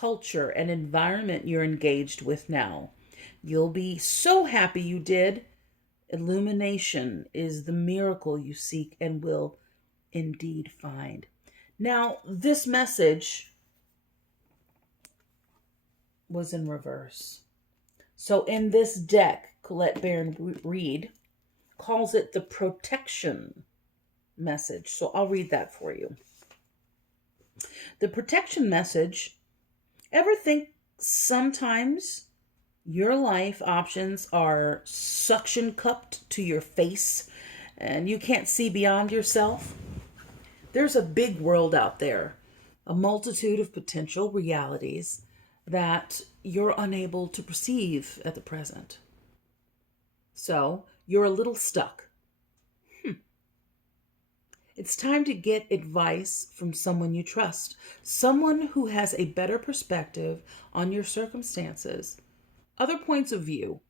culture and environment you're engaged with now. You'll be so happy you did. Illumination is the miracle you seek and will indeed find. Now, this message was in reverse. So in this deck, Colette Baron Reed calls it the protection message. So I'll read that for you. The protection message, ever think sometimes your life options are suction cupped to your face and you can't see beyond yourself? There's a big world out there, a multitude of potential realities that you're unable to perceive at the present. So you're a little stuck. It's time to get advice from someone you trust, someone who has a better perspective on your circumstances. Other points of view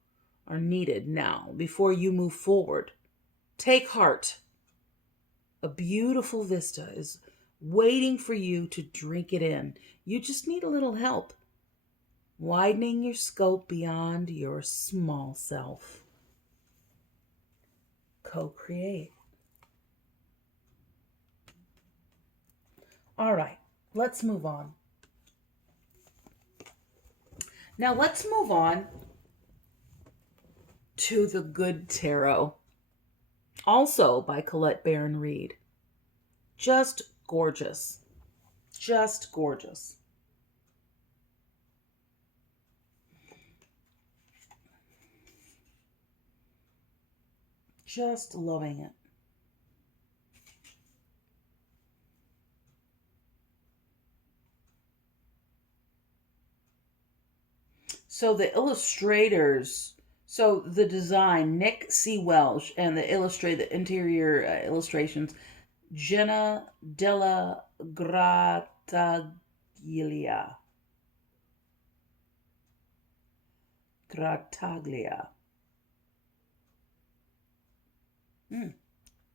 are needed now before you move forward. Take heart. A beautiful vista is waiting for you to drink it in. You just need a little help, widening your scope beyond your small self. Co-create. All right, let's move on. Now let's move on to the Good Tarot, also by Colette Baron Reed. Just gorgeous. Just gorgeous. Just loving it. So the illustrators, so the design, Nick C. Welsh, and the interior illustrations, Jenna della Grattaglia.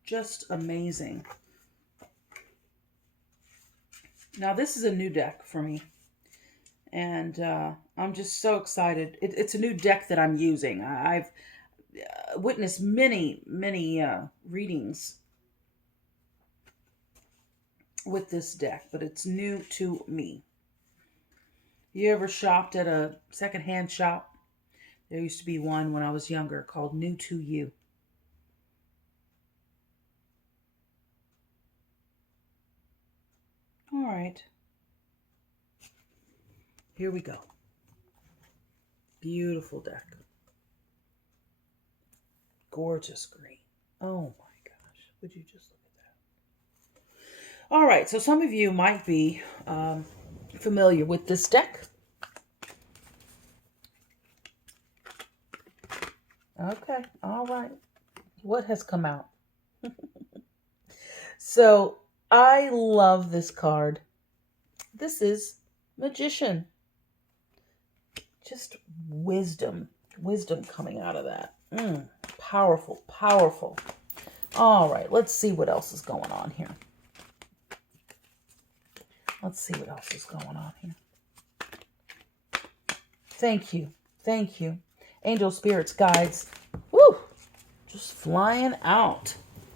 Just amazing. Now this is a new deck for me. And I'm just so excited. It's a new deck that I'm using. I've witnessed many readings with this deck, but it's new to me. You ever shopped at a secondhand shop? There used to be one when I was younger called New to You. All right. Here we go. Beautiful deck. Gorgeous green. Oh my gosh. Would you just look at that? All right. So some of you might be familiar with this deck. Okay. All right. What has come out? So I love this card. This is Magician. Just wisdom coming out of that. Powerful, powerful. All right, let's see what else is going on here. Thank you. Angel, spirits, guides. Woo! Just flying out.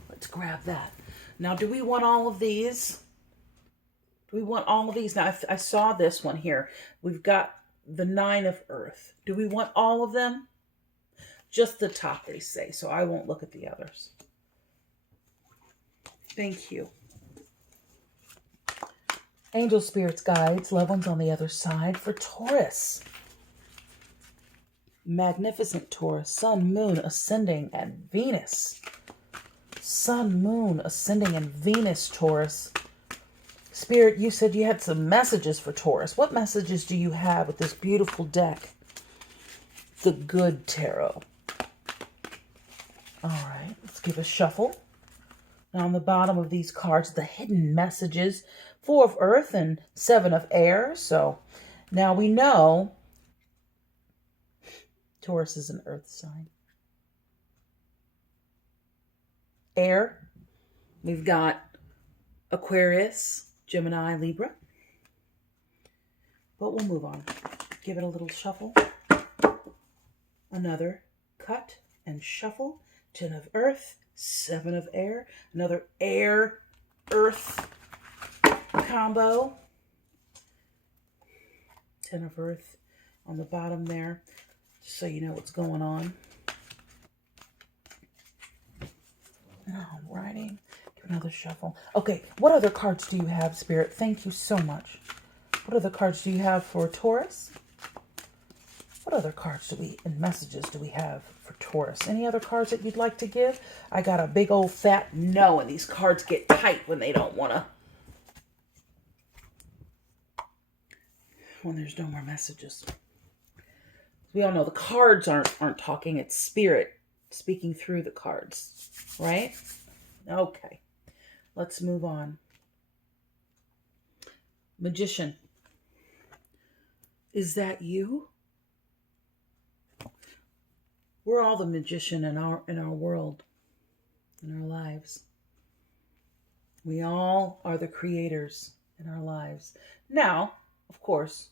Let's grab that. Now, do we want all of these? Now, I saw this one here. We've got the 9 of Earth. Do we want all of them? Just the top, they say, so I won't look at the others. Thank you. Angel, spirits, guides, loved ones on the other side for Taurus. Magnificent Taurus, Sun, Moon, Ascending, and Venus. Sun, Moon, Ascending, and Venus, Taurus. Spirit, you said you had some messages for Taurus. What messages do you have with this beautiful deck? The Good Tarot. All right, let's give a shuffle. Now on the bottom of these cards, the hidden messages, 4 of Earth and 7 of Air. So now we know Taurus is an Earth sign. Air, we've got Aquarius, Gemini, Libra. But we'll move on. Give it a little shuffle. Another cut and shuffle. 10 of earth, 7 of air. Another air, earth combo. 10 of earth on the bottom there, just so you know what's going on. Alrighty. Give another shuffle. Okay, what other cards do you have, Spirit? Thank you so much. What other cards do you have for Taurus? What other cards and messages do we have for Taurus? Any other cards that you'd like to give? I got a big old fat no, and these cards get tight when they don't want to. When there's no more messages. We all know the cards aren't talking. It's Spirit speaking through the cards, right? Okay, let's move on. Magician. Is that you? We're all the magician in our world, in our lives. We all are the creators in our lives. Now, of course,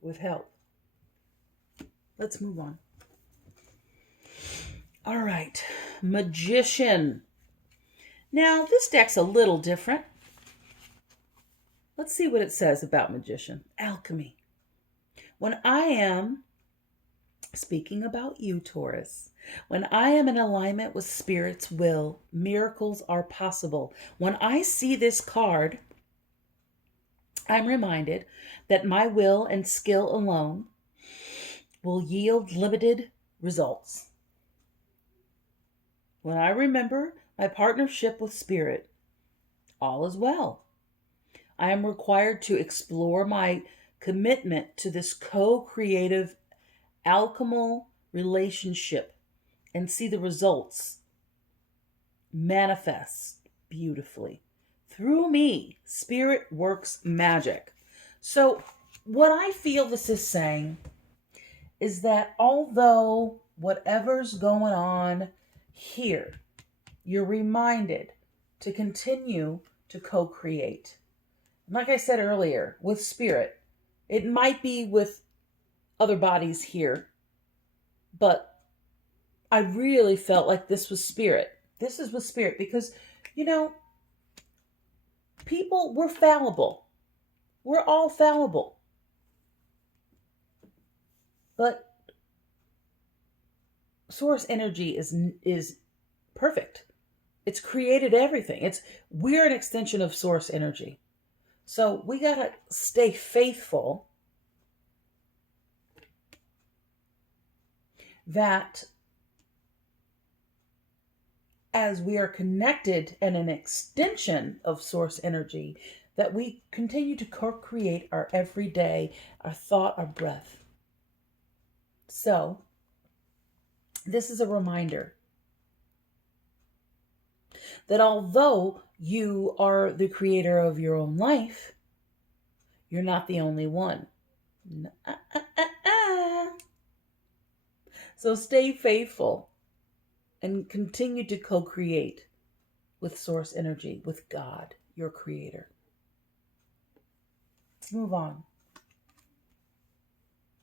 with help. Let's move on. All right, Magician. Now, this deck's a little different. Let's see what it says about Magician. Alchemy. When I am, speaking about you, Taurus, when I am in alignment with Spirit's will, miracles are possible. When I see this card, I'm reminded that my will and skill alone will yield limited results. When I remember my partnership with Spirit, all is well. I am required to explore my commitment to this co-creative alchemical relationship and see the results manifest beautifully. Through me, Spirit works magic. So what I feel this is saying is that although whatever's going on here, you're reminded to continue to co-create. Like I said earlier, with Spirit, it might be with other bodies here, but I really felt like this was Spirit. This is with Spirit because, people, we're fallible. We're all fallible. But source energy is perfect. It's created everything. We're an extension of source energy. So we got to stay faithful that as we are connected and an extension of source energy, that we continue to co-create our everyday, our thought, our breath. So this is a reminder that although you are the creator of your own life, you're not the only one. So stay faithful and continue to co-create with source energy, with God, your creator. Let's move on.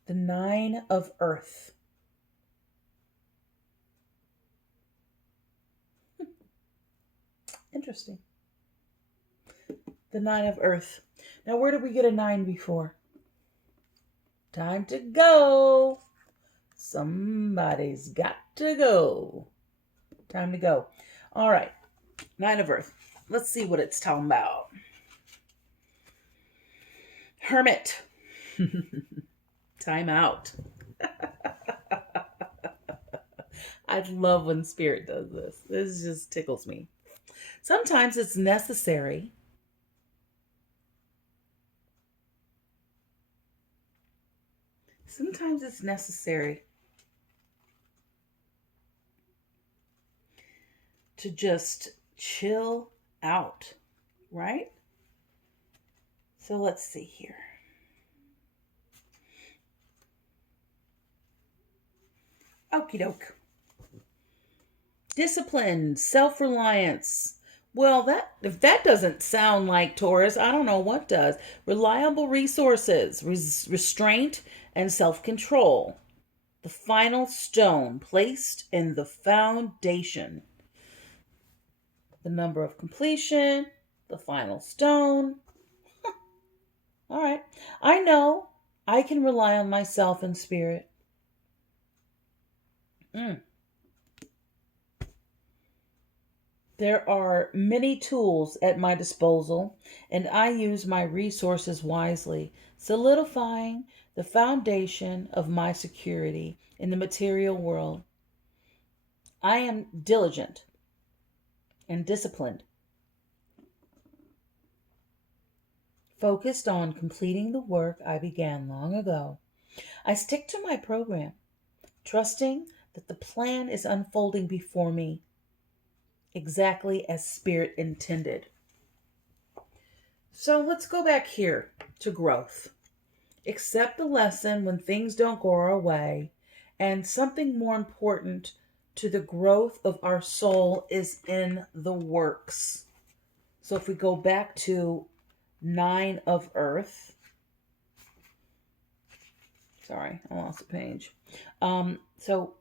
The 9 of Earth. Interesting. The 9 of Earth. Now, where did we get a 9 before? Time to go. Somebody's got to go. Time to go. All right. 9 of Earth. Let's see what it's talking about. Hermit. Time out. I love when Spirit does this. This just tickles me. Sometimes it's necessary to just chill out, right? So let's see here. Okie doke. Discipline, self-reliance. Well, if that doesn't sound like Taurus, I don't know what does. Reliable resources, restraint, and self-control. The final stone placed in the foundation. The number of completion, the final stone. All right. I know I can rely on myself and spirit. There are many tools at my disposal, and I use my resources wisely, solidifying the foundation of my security in the material world. I am diligent and disciplined, focused on completing the work I began long ago. I stick to my program, trusting that the plan is unfolding before me exactly as Spirit intended. So let's go back here to growth. Accept the lesson when things don't go our way, and something more important to the growth of our soul is in the works. So if we go back to 9 of Earth, sorry, I lost a page. So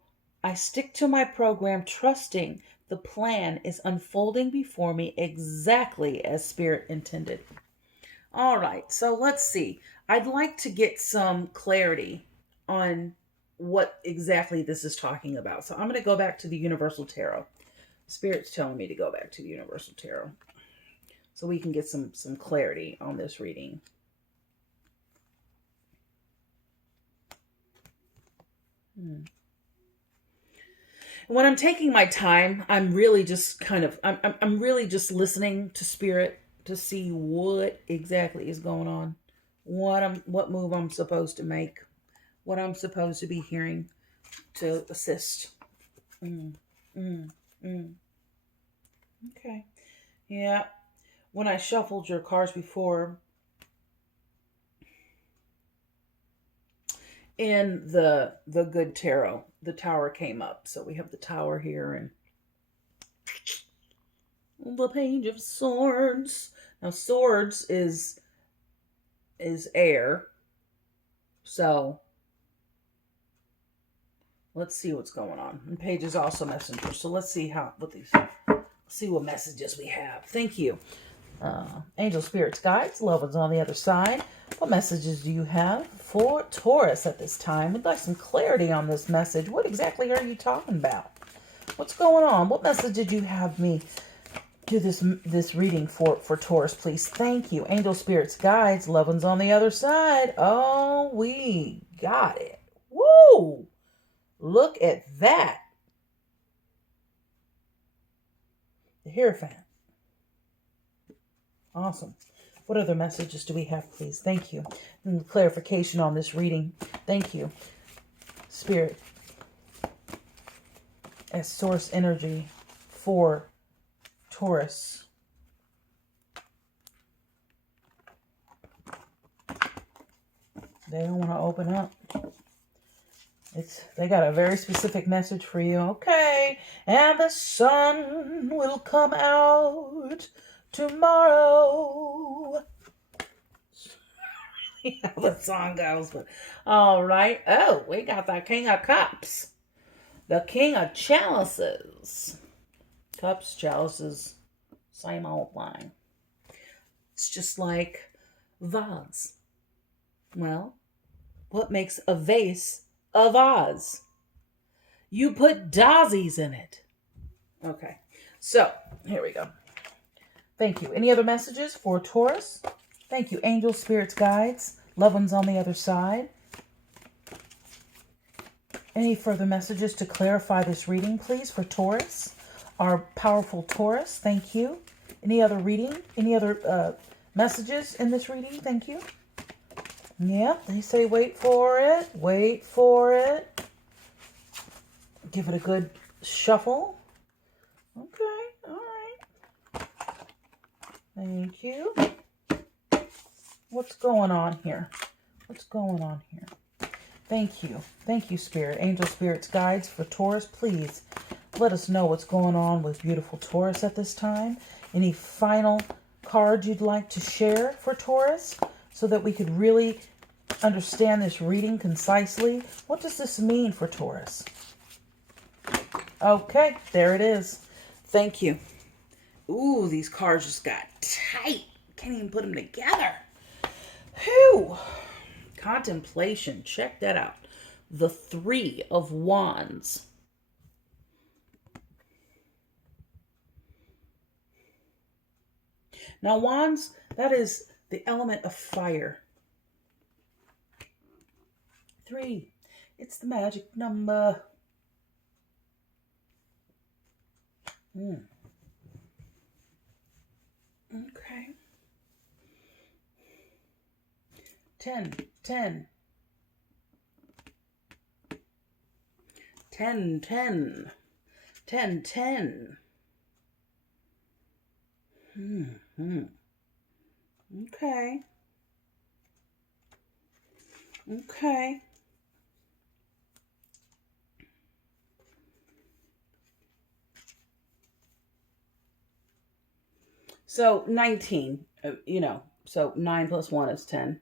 I stick to my program, trusting the plan is unfolding before me exactly as Spirit intended. All right, so let's see. I'd like to get some clarity on what exactly this is talking about. So I'm going to go back to the Universal Tarot. Spirit's telling me to go back to the Universal Tarot so we can get some clarity on this reading. When I'm taking my time, I'm really just I'm really just listening to Spirit to see what exactly is going on, what move I'm supposed to make, what I'm supposed to be hearing to assist. Mm, mm, mm. Okay. Yeah. When I shuffled your cards before, in the good tarot, the Tower came up. So we have the Tower here and the Page of Swords. Now swords is air. So let's see what's going on. And Page is also messenger. So let's see what messages we have. Thank you. Angel, spirits, guides, loved ones on the other side. What messages do you have for Taurus at this time? We'd like some clarity on this message. What exactly are you talking about? What's going on? What message did you have me do this reading for Taurus, please? Thank you. Angel, spirits, guides, loved ones on the other side. Oh, we got it. Woo! Look at that. The Hierophant. Awesome. What other messages do we have, please? Thank you. And clarification on this reading. Thank you. Spirit, as source energy for Taurus. They don't want to open up. They got a very specific message for you. Okay. And the sun will come out tomorrow. How the song goes, but all right. Oh, we got the King of Cups, the King of Chalices. Cups, chalices, same old thing. It's just like vase. Well, what makes a vase a vase? You put daisies in it. Okay, so here we go. Thank you. Any other messages for Taurus? Thank you. Angels, spirits, guides, loved ones on the other side. Any further messages to clarify this reading, please, for Taurus? Our powerful Taurus, thank you. Any other reading? Any other messages in this reading? Thank you. Yep, they say wait for it. Wait for it. Give it a good shuffle. Okay, all right. Thank you. What's going on here? What's going on here? Thank you. Thank you, Spirit. Angel, spirits, guides for Taurus, please let us know what's going on with beautiful Taurus at this time. Any final cards you'd like to share for Taurus so that we could really understand this reading concisely? What does this mean for Taurus? Okay, there it is. Thank you. Ooh, these cards just got tight. Can't even put them together. Whew. Contemplation. Check that out. The Three of Wands. Now, wands, that is the element of fire. 3. It's the magic number. Okay. 10, 10. 10, 10. 10, 10. Okay. Okay. So 19, so 9 plus 1 is 10,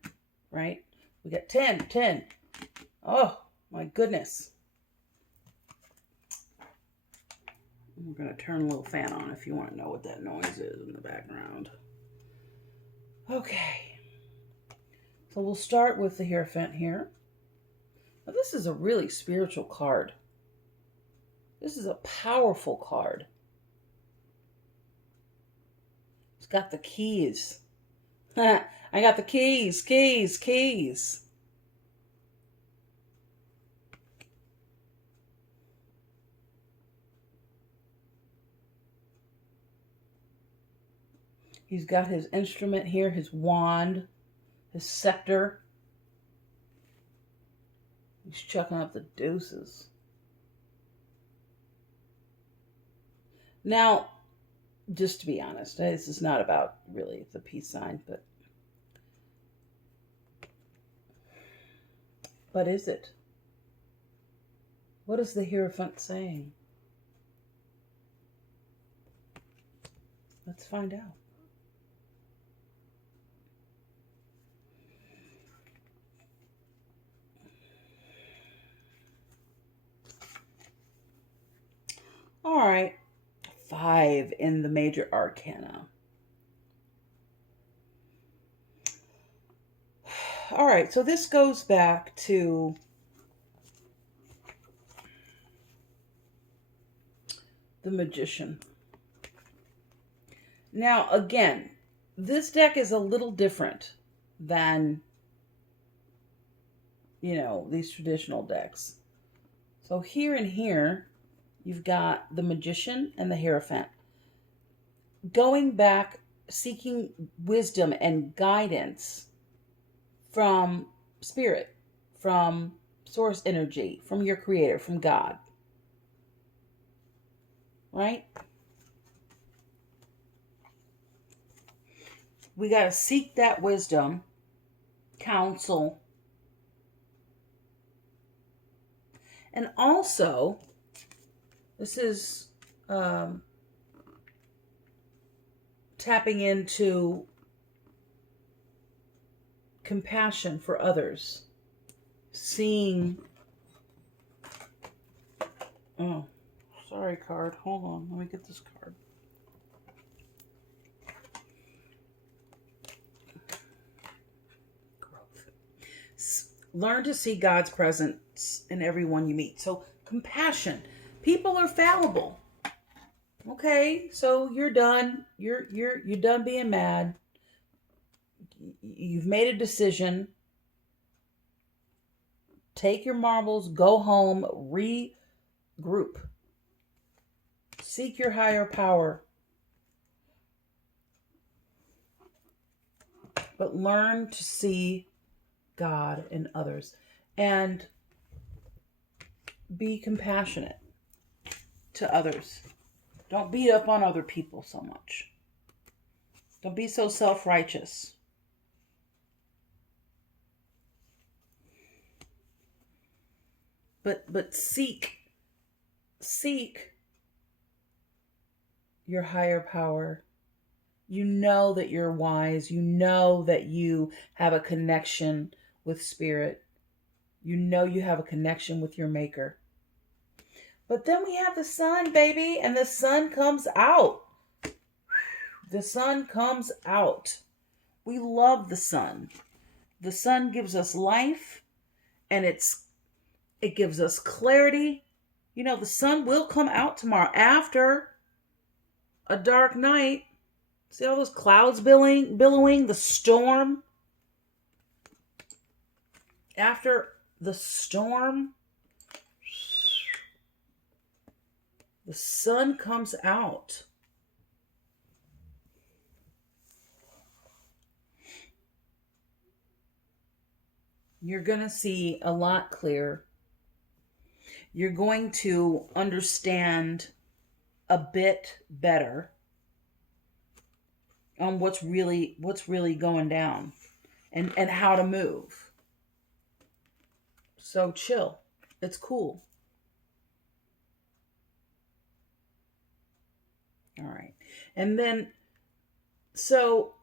right? We got 10, 10. Oh, my goodness. We're going to turn a little fan on if you want to know what that noise is in the background. Okay. So we'll start with the Hierophant here. Now, this is a really spiritual card. This is a powerful card. It's got the keys. I got the keys, keys, keys. He's got his instrument here, his wand, his scepter. He's chucking up the deuces. Now, just to be honest, this is not about really the peace sign, but is it? What is the Hierophant saying? Let's find out. All right. 5 in the major arcana. All right, so this goes back to the Magician. Now, again, this deck is a little different than, these traditional decks. So here and here, you've got the Magician and the Hierophant. Going back, seeking wisdom and guidance from spirit, from source energy, from your creator, from God. Right? We got to seek that wisdom, counsel, and also, this is tapping into compassion for others, seeing. Oh, sorry, card. Hold on. Let me get this card. Learn to see God's presence in everyone you meet. So compassion. People are fallible. Okay, so you're done. You're done being mad. You've made a decision. Take your marbles, go home, regroup. Seek your higher power. But learn to see God in others and be compassionate to others. Don't beat up on other people so much. Don't be so self-righteous. But seek your higher power You know that you're wise. You know that you have a connection with spirit. You know you have a connection with your maker. But then we have the sun, baby, and the sun comes out. The sun comes out. We love the sun. The sun gives us life, and it gives us clarity. You know, the sun will come out tomorrow after a dark night. See all those clouds billowing, the storm. After the storm, the sun comes out. You're going to see a lot clearer. You're going to understand a bit better on what's really going down and how to move. So chill. It's cool. All right. And then, so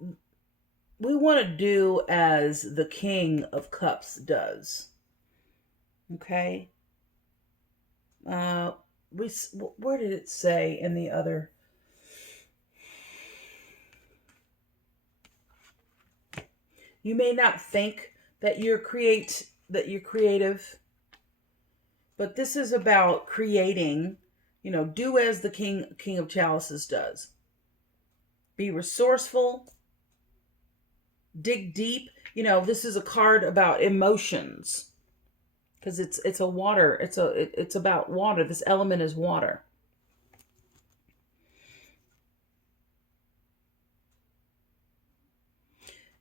we want to do as the King of Cups does. Okay. Where did it say in the other? You may not think that you're creative, but this is about creating. You know, do as the King of Chalices does. Be resourceful. Dig deep. You know, this is a card about emotions. Because it's a water. It's about water. This element is water.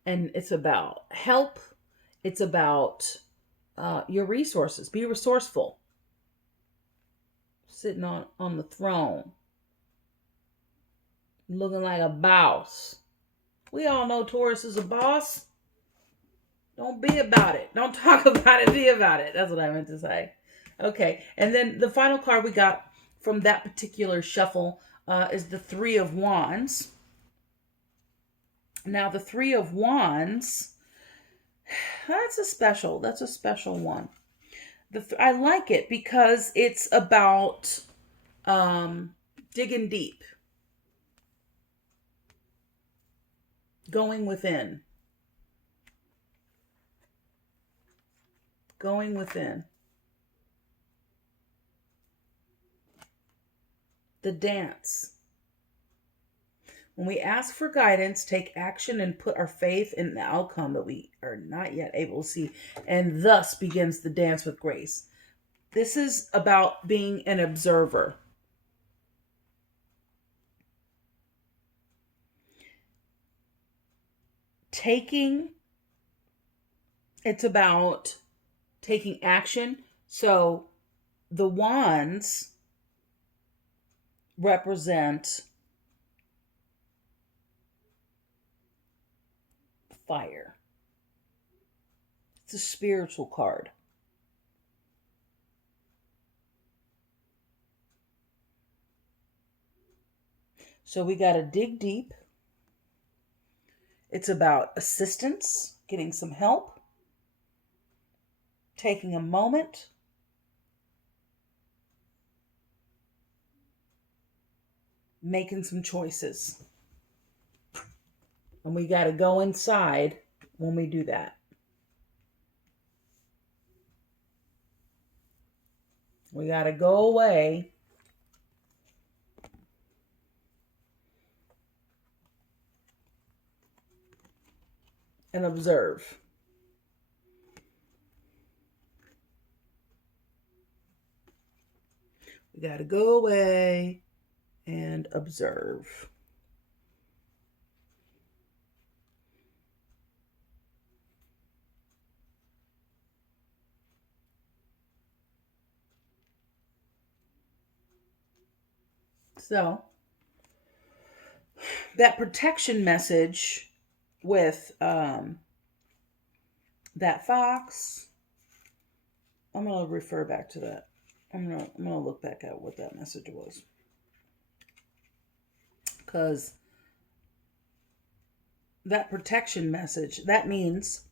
And it's about help. It's about your resources. Be resourceful. Sitting on the throne. Looking like a boss. We all know Taurus is a boss. Don't be about it. Don't talk about it. Be about it. That's what I meant to say. Okay. And then the final card we got from that particular shuffle is the Three of Wands. Now, the Three of Wands, that's a special one. I like it because it's about digging deep. Going within. Going within. The dance. When we ask for guidance, take action, and put our faith in the outcome that we are not yet able to see, and thus begins the dance with grace. This is about being an observer. It's about taking action. So the wands represent fire. It's a spiritual card. So we got to dig deep. It's about assistance, getting some help, taking a moment, making some choices. And we got to go inside when we do that. We got to go away and observe. We got to go away and observe. So, that protection message with that fox, I'm going to refer back to that. I'm gonna look back at what that message was. Because that protection message, that means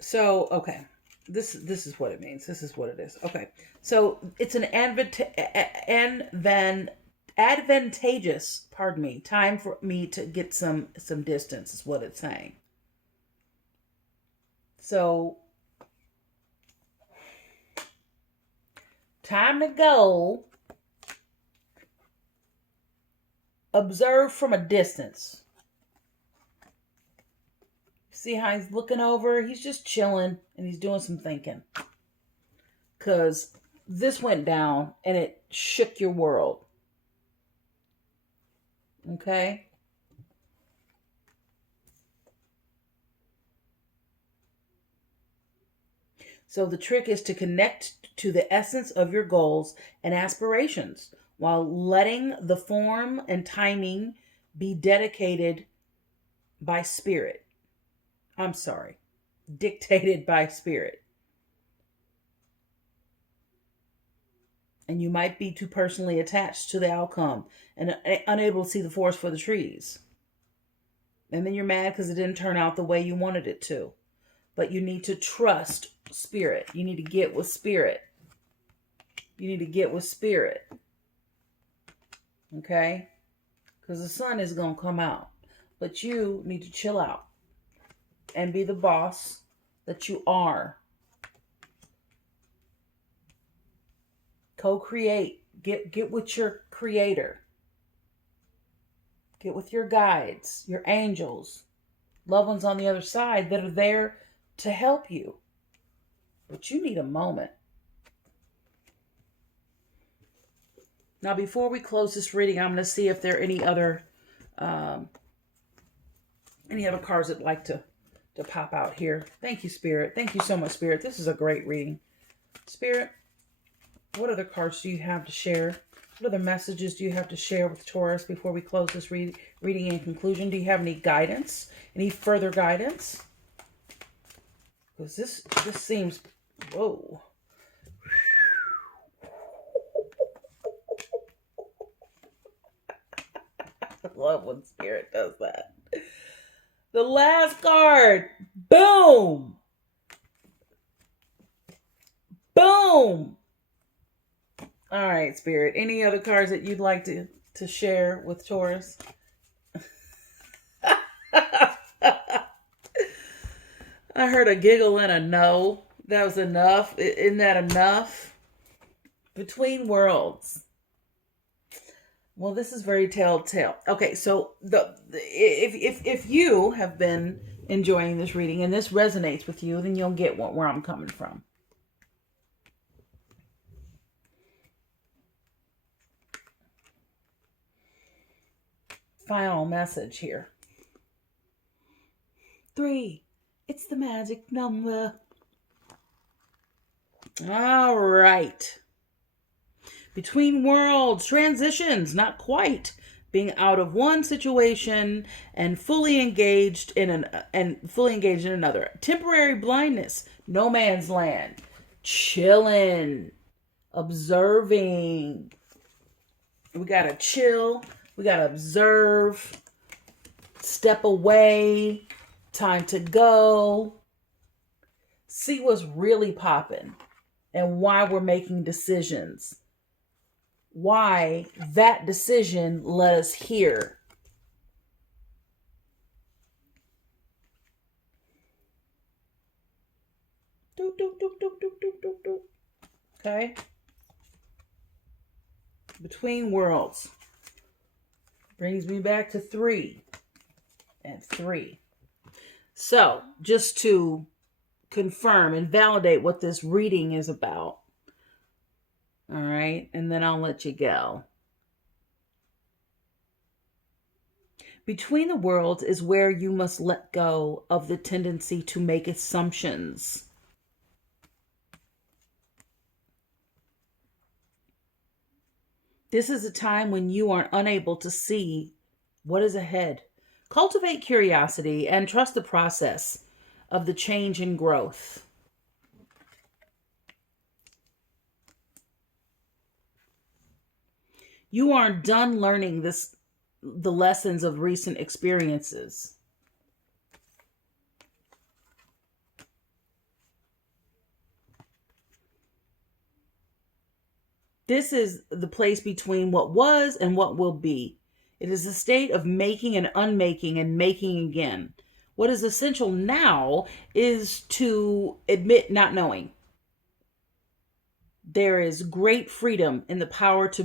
so, okay. This is what it means. This is what it is. Okay. So it's an advantageous, pardon me, time for me to get some distance is what it's saying. So time to go. Observe from a distance. See how he's looking over? He's just chilling and he's doing some thinking. Because this went down and it shook your world. Okay? So the trick is to connect to the essence of your goals and aspirations while letting the form and timing be dedicated by spirit. I'm sorry, dictated by spirit. And you might be too personally attached to the outcome and unable to see the forest for the trees. And then you're mad because it didn't turn out the way you wanted it to. But you need to trust spirit. You need to get with spirit. You need to get with spirit. Okay? Because the sun is going to come out. But you need to chill out and be the boss that you are. Co-create. Get with your creator. Get with your guides, your angels, loved ones on the other side that are there to help you. But you need a moment. Now, before we close this reading, I'm going to see if there are any other cards that like to pop out here. Thank you, Spirit. Thank you so much, Spirit. This is a great reading. Spirit, what other cards do you have to share? What other messages do you have to share with Taurus before we close this reading in conclusion? Do you have any guidance? Any further guidance? Because this seems, whoa. I love when Spirit does that. The last card. Boom. Boom. All right, Spirit. Any other cards that you'd like to share with Taurus? I heard a giggle and a no. That was enough. Isn't that enough? Between worlds. Well, this is very telltale. Okay, so if you have been enjoying this reading and this resonates with you, then you'll get where I'm coming from. Final message here. 3. It's the magic number. All right. Between worlds, transitions, not quite. Being out of one situation and fully engaged in another. Temporary blindness, no man's land. Chilling, observing. We gotta chill. We gotta observe. Step away. Time to go. See what's really popping and why we're making decisions. Why that decision led us here. Okay. Between worlds. Brings me back to 3 and 3. So, just to confirm and validate what this reading is about. All right, and then I'll let you go. Between the worlds is where you must let go of the tendency to make assumptions. This is a time when you are unable to see what is ahead. Cultivate curiosity and trust the process of the change and growth. You aren't done learning the lessons of recent experiences. This is the place between what was and what will be. It is a state of making and unmaking and making again. What is essential now is to admit not knowing. There is great freedom in the power to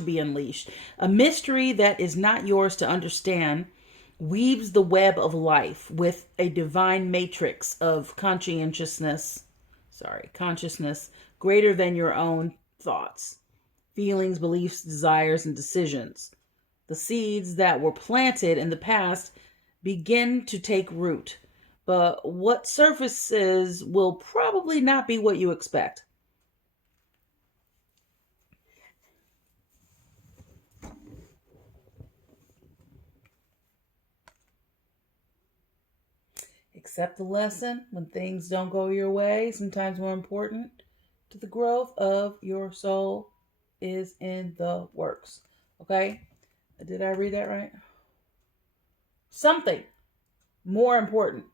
be unleashed. A mystery that is not yours to understand weaves the web of life with a divine matrix of consciousness greater than your own thoughts, feelings, beliefs, desires, and decisions. The seeds that were planted in the past begin to take root, but what surfaces will probably not be what you expect. Accept the lesson when things don't go your way. Sometimes more important to the growth of your soul is in the works. Okay? Did I read that right? Something more important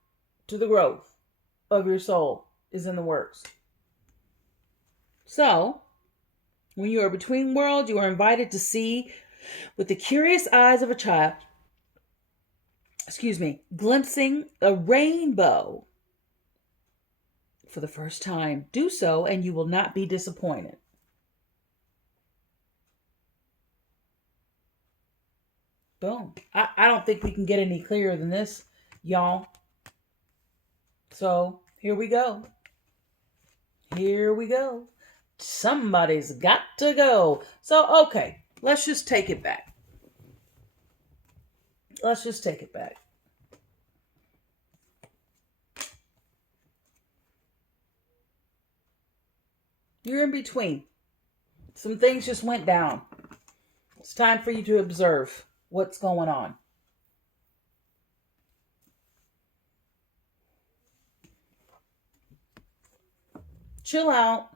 to the growth of your soul is in the works. So, when you are between worlds, you are invited to see with the curious eyes of a child, glimpsing a rainbow for the first time. Do so and you will not be disappointed. Boom. I don't think we can get any clearer than this, y'all. So here we go. Here we go. Somebody's got to go. So, okay, let's just take it back. You're in between. Some things just went down. It's time for you to observe what's going on. Chill out.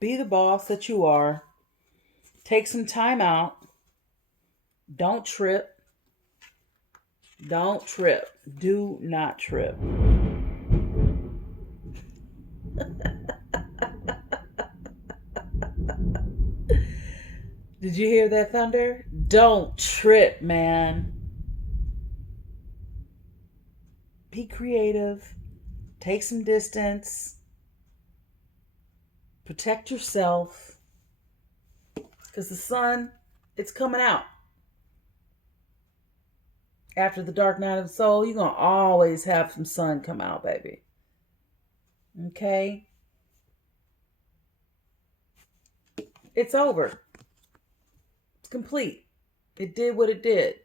Be the boss that you are. Take some time out. Don't trip. Don't trip. Do not trip. Did you hear that thunder? Don't trip, man. Be creative. Take some distance. Protect yourself. Because the sun, it's coming out. After the dark night of the soul, you're going to always have some sun come out, baby. Okay? It's over. It's complete. It did what it did.